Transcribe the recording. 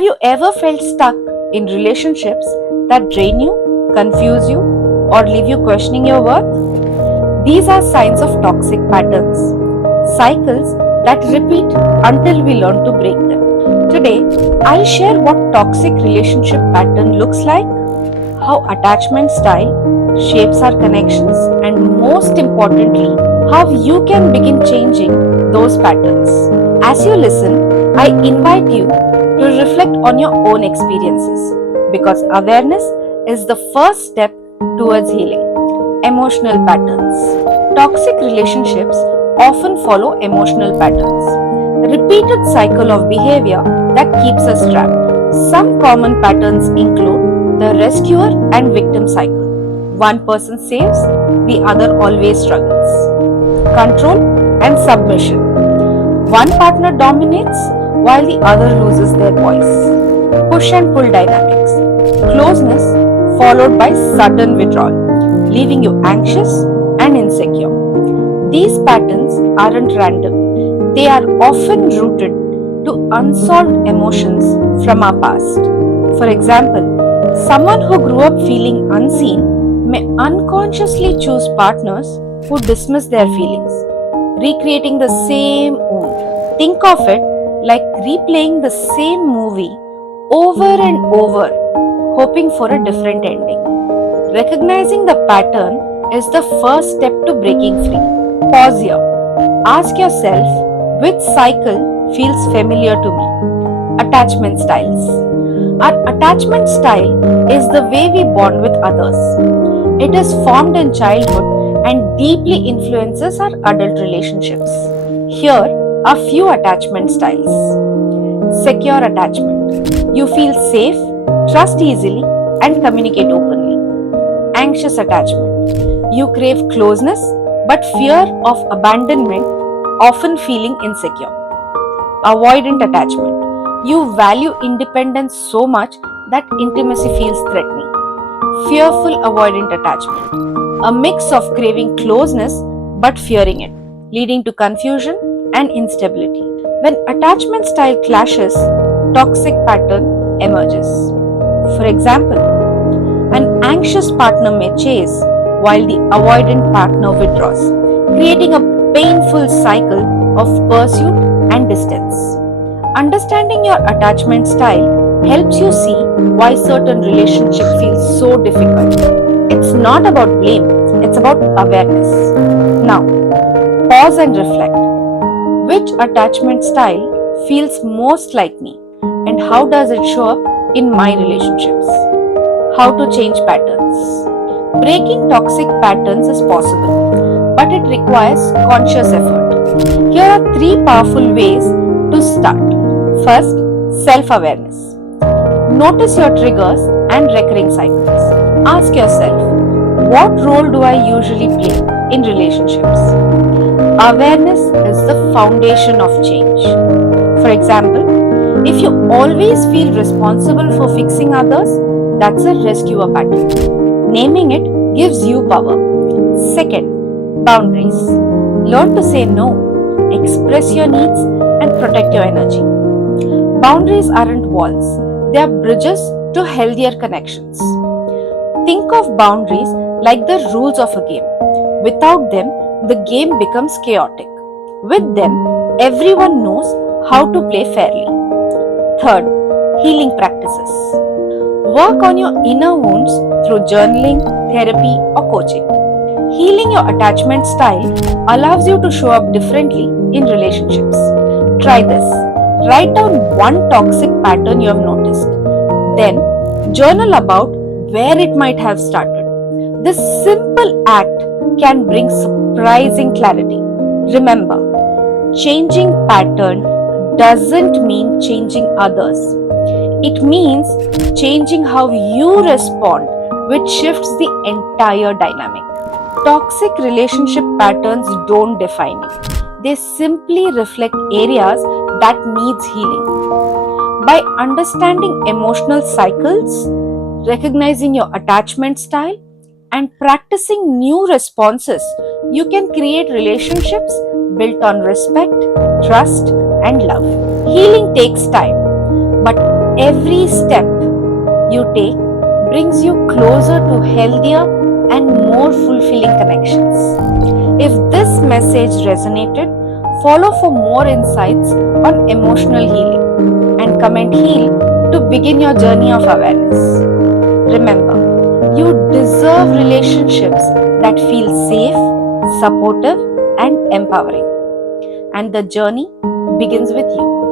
Have you ever felt stuck in relationships that drain you, confuse you, or leave you questioning your worth? These are signs of toxic patterns, cycles that repeat until we learn to break them. Today, I'll share what toxic relationship pattern looks like, how attachment style shapes our connections, and most importantly, how you can begin changing those patterns. As you listen, I invite you to reflect on your own experiences because awareness is the first step towards healing. Emotional patterns. Toxic relationships often follow emotional patterns, repeated cycle of behavior that keeps us trapped. Some common patterns include the rescuer and victim cycle. One person saves, the other always struggles. Control and submission. One partner dominates while the other loses their voice. Push and pull dynamics. Closeness followed by sudden withdrawal, leaving you anxious and insecure. These patterns aren't random. They are often rooted to unsolved emotions from our past. For example, someone who grew up feeling unseen may unconsciously choose partners who dismiss their feelings, recreating the same wound. Think of it like replaying the same movie over and over, hoping for a different ending. Recognizing the pattern is the first step to breaking free. Pause here. Ask yourself which cycle feels familiar to me. Attachment styles. Our attachment style is the way we bond with others. It is formed in childhood and deeply influences our adult relationships. Here are few attachment styles. Secure attachment. You feel safe, trust easily, and communicate openly. Anxious attachment. You crave closeness but fear of abandonment, often feeling insecure. Avoidant attachment. You value independence so much that intimacy feels threatening. Fearful avoidant attachment. A mix of craving closeness but fearing it, leading to confusion and instability. When attachment style clashes, toxic pattern emerges. For example, an anxious partner may chase while the avoidant partner withdraws, creating a painful cycle of pursuit and distance. Understanding your attachment style helps you see why certain relationships feel so difficult. It's not about blame, it's about awareness. Now, pause and reflect. Which attachment style feels most like me and how does it show up in my relationships? How to change patterns. Breaking toxic patterns is possible, but it requires conscious effort. Here are three powerful ways to start. First, self-awareness. Notice your triggers and recurring cycles. Ask yourself, what role do I usually play in relationships? Awareness is the foundation of change. For example, if you always feel responsible for fixing others, that's a rescuer pattern. Naming it gives you power. Second, boundaries. Learn to say no, express your needs, and protect your energy. Boundaries aren't walls, they are bridges to healthier connections. Think of boundaries like the rules of a game. Without them, the game becomes chaotic. With them, everyone knows how to play fairly. Third, healing practices. Work on your inner wounds through journaling, therapy, or coaching. Healing your attachment style allows you to show up differently in relationships. Try this. Write down one toxic pattern you have noticed. Then, journal about where it might have started. This simple act can bring surprising clarity. Remember, changing pattern doesn't mean changing others. It means changing how you respond, which shifts the entire dynamic. Toxic relationship patterns don't define you. They simply reflect areas that needs healing. By understanding emotional cycles, recognizing your attachment style, and practicing new responses, you can create relationships built on respect, trust, and love. Healing takes time, but Every step you take brings you closer to healthier and more fulfilling connections. If this message resonated, follow for more insights on emotional healing and comment heal to begin your journey of awareness. Remember, you deserve relationships that feel safe, supportive, and empowering. And the journey begins with you.